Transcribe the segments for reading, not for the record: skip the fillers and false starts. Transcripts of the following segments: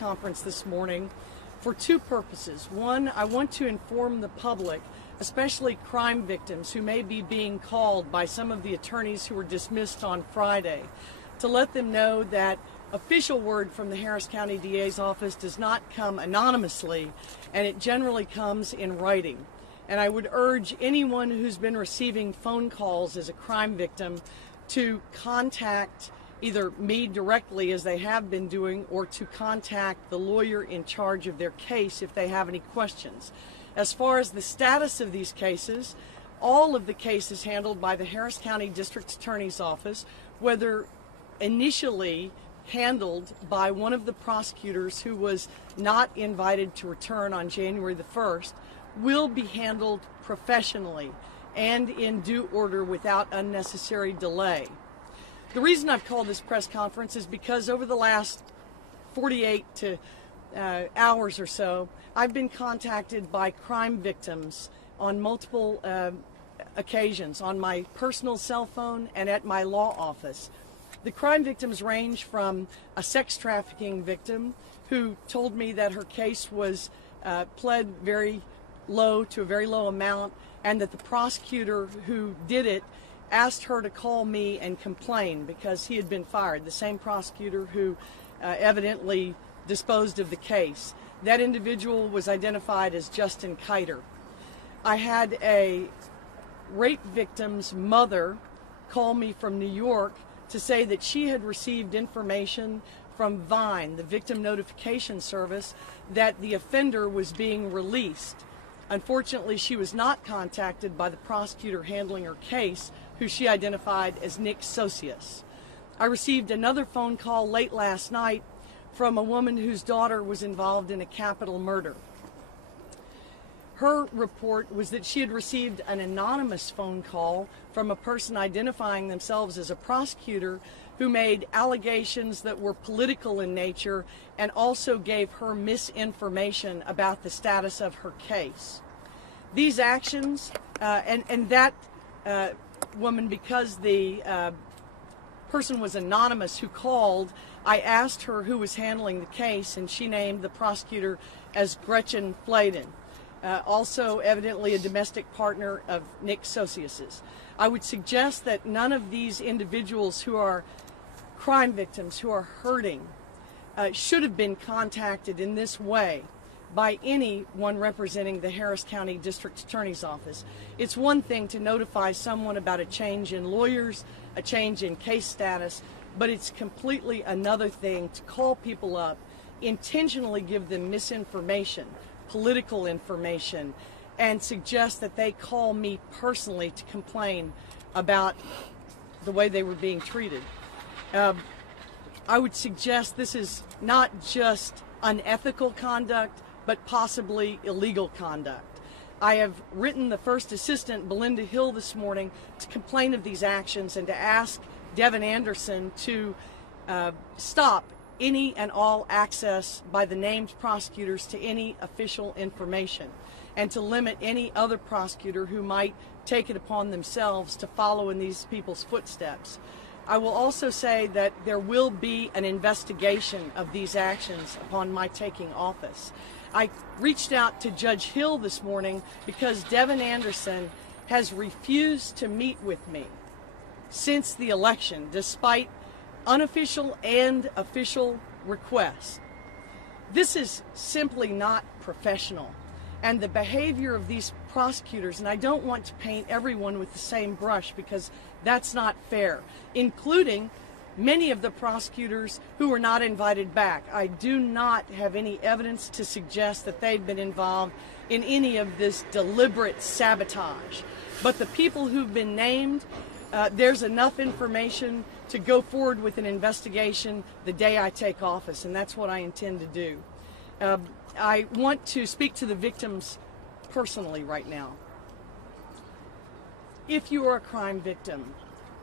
conference this morning for two purposes. One, I want to inform the public, especially crime victims who may be being called by some of the attorneys who were dismissed on Friday, to let them know that official word from the Harris County DA's office does not come anonymously, and it generally comes in writing. And I would urge anyone who's been receiving phone calls as a crime victim to contact either me directly, as they have been doing, or to contact the lawyer in charge of their case if they have any questions. As far as the status of these cases, all of the cases handled by the Harris County District Attorney's Office, whether initially handled by one of the prosecutors who was not invited to return on January the 1st, will be handled professionally and in due order without unnecessary delay. The reason I've called this press conference is because over the last 48 hours or so, I've been contacted by crime victims on multiple occasions, on my personal cell phone and at my law office. The crime victims range from a sex trafficking victim who told me that her case was pled very low to a very low amount, and that the prosecutor who did it asked her to call me and complain because he had been fired, the same prosecutor who evidently disposed of the case. That individual was identified as Justin Kiter. I had a rape victim's mother call me from New York to say that she had received information from VINE, the Victim Notification Service, that the offender was being released. Unfortunately, she was not contacted by the prosecutor handling her case, who she identified as Nick Socius. I received another phone call late last night from a woman whose daughter was involved in a capital murder. Her report was that she had received an anonymous phone call from a person identifying themselves as a prosecutor who made allegations that were political in nature and also gave her misinformation about the status of her case. These actions, and that woman, because the person was anonymous who called, I asked her who was handling the case, and she named the prosecutor as Gretchen Fladen. Also evidently a domestic partner of Nick Socius's. I would suggest that none of these individuals who are crime victims, who are hurting, should have been contacted in this way by anyone representing the Harris County District Attorney's Office. It's one thing to notify someone about a change in lawyers, a change in case status, but it's completely another thing to call people up, intentionally give them misinformation, political information, and suggest that they call me personally to complain about the way they were being treated. I would suggest this is not just unethical conduct, but possibly illegal conduct. I have written the First Assistant, Belinda Hill, this morning to complain of these actions and to ask Devin Anderson to stop any and all access by the named prosecutors to any official information, and to limit any other prosecutor who might take it upon themselves to follow in these people's footsteps. I will also say that there will be an investigation of these actions upon my taking office. I reached out to Judge Hill this morning because Devin Anderson has refused to meet with me since the election, despite unofficial and official requests. This is simply not professional. And the behavior of these prosecutors, and I don't want to paint everyone with the same brush because that's not fair, including many of the prosecutors who were not invited back. I do not have any evidence to suggest that they've been involved in any of this deliberate sabotage. But the people who've been named, there's enough information to go forward with an investigation the day I take office, and that's what I intend to do. I want to speak to the victims personally right now. If you are a crime victim,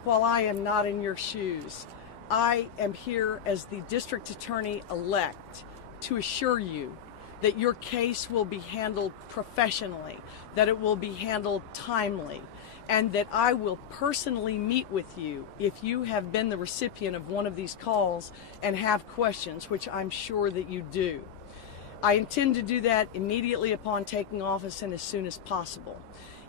while I am not in your shoes, I am here as the district attorney-elect to assure you that your case will be handled professionally, that it will be handled timely, and that I will personally meet with you if you have been the recipient of one of these calls and have questions, which I'm sure that you do. I intend to do that immediately upon taking office and as soon as possible.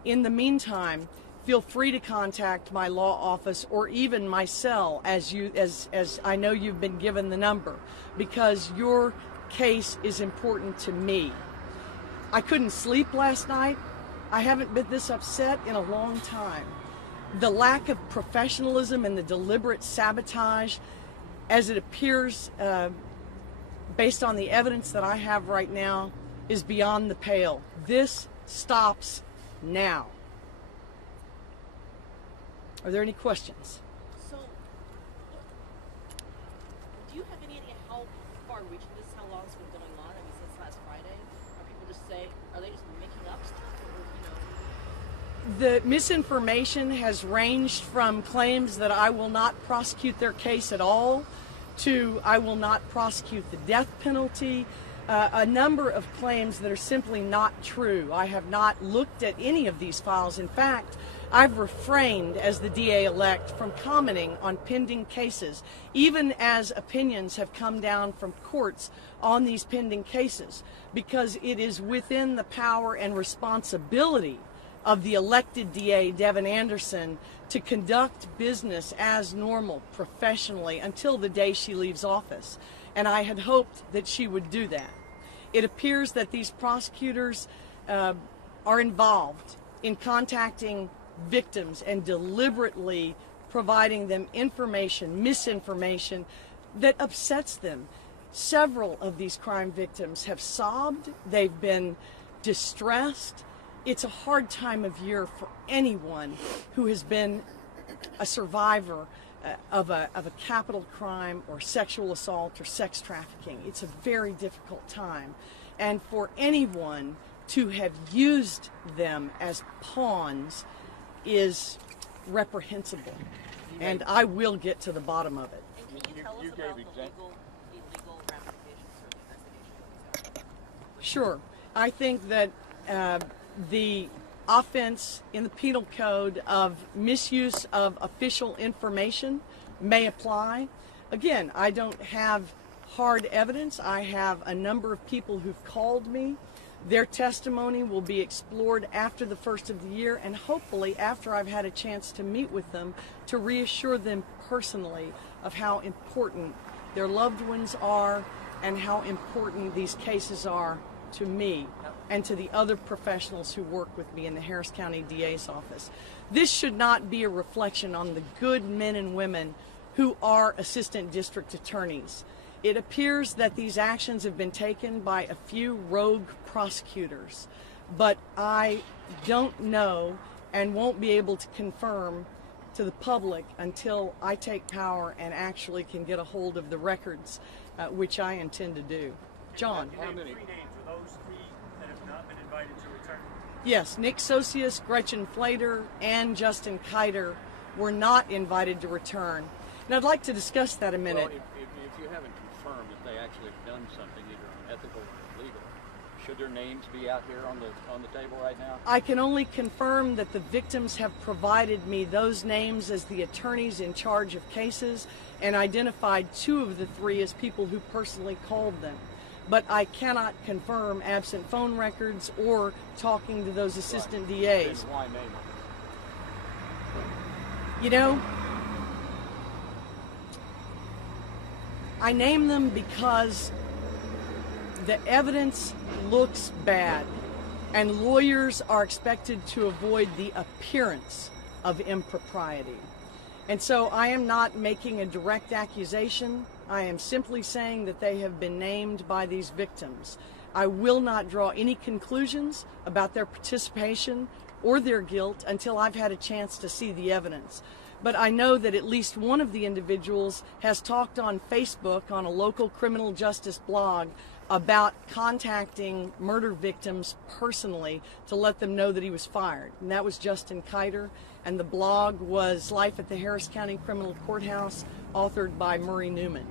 In the meantime, feel free to contact my law office or even my cell, as I know you've been given the number, because your case is important to me. I couldn't sleep last night. I haven't been this upset in a long time. The lack of professionalism and the deliberate sabotage, as it appears based on the evidence that I have right now, is beyond the pale. This stops now. Are there any questions? So, do you have any idea how far-reaching this is? How long it's been going on? I mean, since last Friday? Are they just making up stuff? Or, The misinformation has ranged from claims that I will not prosecute their case at all to I will not prosecute the death penalty, a number of claims that are simply not true. I have not looked at any of these files. In fact, I've refrained as the DA-elect from commenting on pending cases, even as opinions have come down from courts on these pending cases, because it is within the power and responsibility of the elected DA, Devin Anderson, to conduct business as normal, professionally, until the day she leaves office. And I had hoped that she would do that. It appears that these prosecutors are involved in contacting victims and deliberately providing them information, misinformation, that upsets them. Several of these crime victims have sobbed. They've been distressed. It's a hard time of year for anyone who has been a survivor of a capital crime or sexual assault or sex trafficking. It's a very difficult time. And for anyone to have used them as pawns is reprehensible. And I will get to the bottom of it. and can you tell us about the illegal ramifications or the investigation of this? Sure. I think that the offense in the penal code of misuse of official information may apply. Again, I don't have hard evidence. I have a number of people who've called me. Their testimony will be explored after the first of the year, and hopefully after I've had a chance to meet with them to reassure them personally of how important their loved ones are and how important these cases are to me and to the other professionals who work with me in the Harris County DA's office. This should not be a reflection on the good men and women who are assistant district attorneys. It appears that these actions have been taken by a few rogue prosecutors, but I don't know and won't be able to confirm to the public until I take power and actually can get a hold of the records, which I intend to do. John. How many? 3 names. Are those 3 that have not been invited to return? Yes, Nick Socius, Gretchen Flater, and Justin Kiter were not invited to return. And I'd like to discuss that a minute. Well, if you haven't confirmed that they actually have done something either unethical or illegal, should their names be out here on the table right now? I can only confirm that the victims have provided me those names as the attorneys in charge of cases and identified 2 of the 3 as people who personally called them. But I cannot confirm absent phone records or talking to those assistant DAs. Then why name them? You know, I name them because the evidence looks bad, and lawyers are expected to avoid the appearance of impropriety. And so I am not making a direct accusation. I am simply saying that they have been named by these victims. I will not draw any conclusions about their participation or their guilt until I've had a chance to see the evidence. But I know that at least one of the individuals has talked on Facebook on a local criminal justice blog about contacting murder victims personally to let them know that he was fired. And that was Justin Kiter. And the blog was Life at the Harris County Criminal Courthouse, authored by Murray Newman.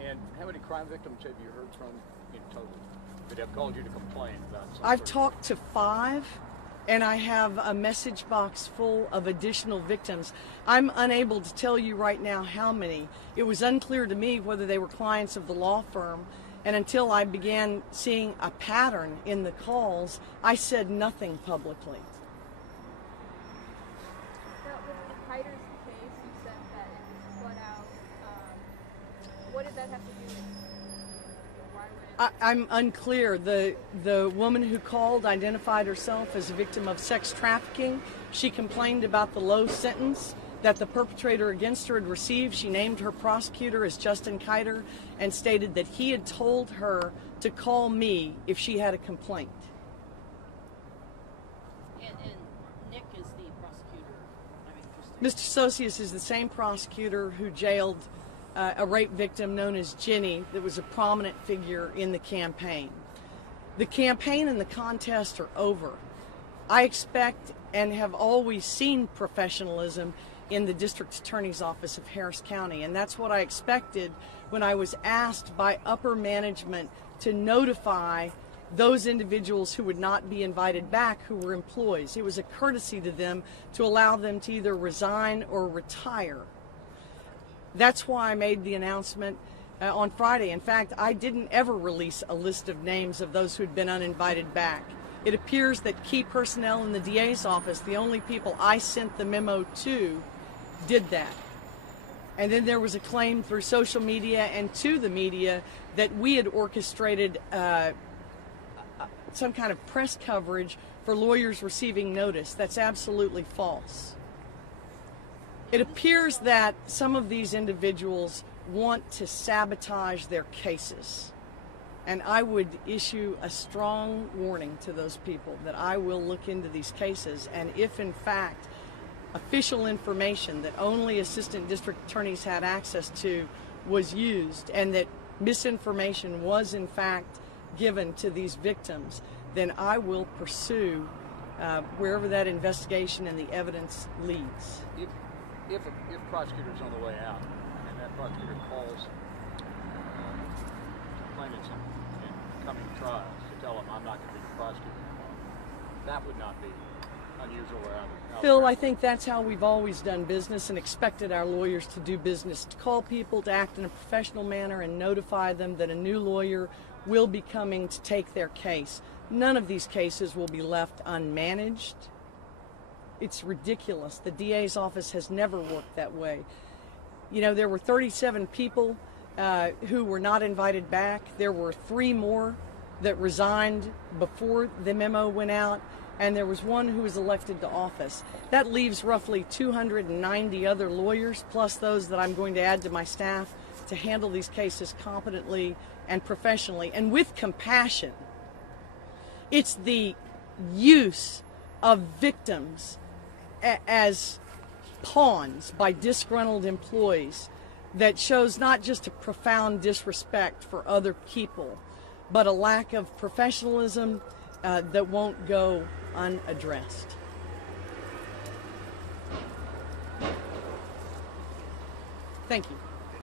And how many crime victims have you heard from in total that have called you to complain about something? I've talked to 5. and I have a message box full of additional victims. I'm unable to tell you right now how many. It was unclear to me whether they were clients of the law firm, and until I began seeing a pattern in the calls, I said nothing publicly. Now, with Hyder's case, you said that it was split out. What did that have to do with? Why would it? I'm unclear. The woman who called identified herself as a victim of sex trafficking. She complained about the low sentence that the perpetrator against her had received. She named her prosecutor as Justin Kiter and stated that he had told her to call me if she had a complaint. And Nick is the prosecutor. I mean, just Mr. Socius is the same prosecutor who jailed a rape victim known as Jenny that was a prominent figure in the campaign. The campaign and the contest are over. I expect and have always seen professionalism in the district attorney's office of Harris County, and that's what I expected when I was asked by upper management to notify those individuals who would not be invited back who were employees. It was a courtesy to them to allow them to either resign or retire. That's why I made the announcement on Friday. In fact, I didn't ever release a list of names of those who'd been uninvited back. It appears that key personnel in the DA's office, the only people I sent the memo to, did that. And then there was a claim through social media and to the media that we had orchestrated some kind of press coverage for lawyers receiving notice. That's absolutely false. It appears that some of these individuals want to sabotage their cases. And I would issue a strong warning to those people that I will look into these cases, and if in fact official information that only assistant district attorneys had access to was used, and that misinformation was in fact given to these victims, then I will pursue wherever that investigation and the evidence leads. If a prosecutor's on the way out and that prosecutor calls complainants in coming trials to tell them I'm not going to be the prosecutor anymore, that would not be unusual or out Phil, I think that's how we've always done business and expected our lawyers to do business, to call people, to act in a professional manner and notify them that a new lawyer will be coming to take their case. None of these cases will be left unmanaged. It's ridiculous. The DA's office has never worked that way. You know, there were 37 people who were not invited back. There were 3 more that resigned before the memo went out, and there was 1 who was elected to office. That leaves roughly 290 other lawyers, plus those that I'm going to add to my staff, to handle these cases competently and professionally and with compassion. It's the use of victims as pawns by disgruntled employees that shows not just a profound disrespect for other people, but a lack of professionalism that won't go unaddressed. Thank you.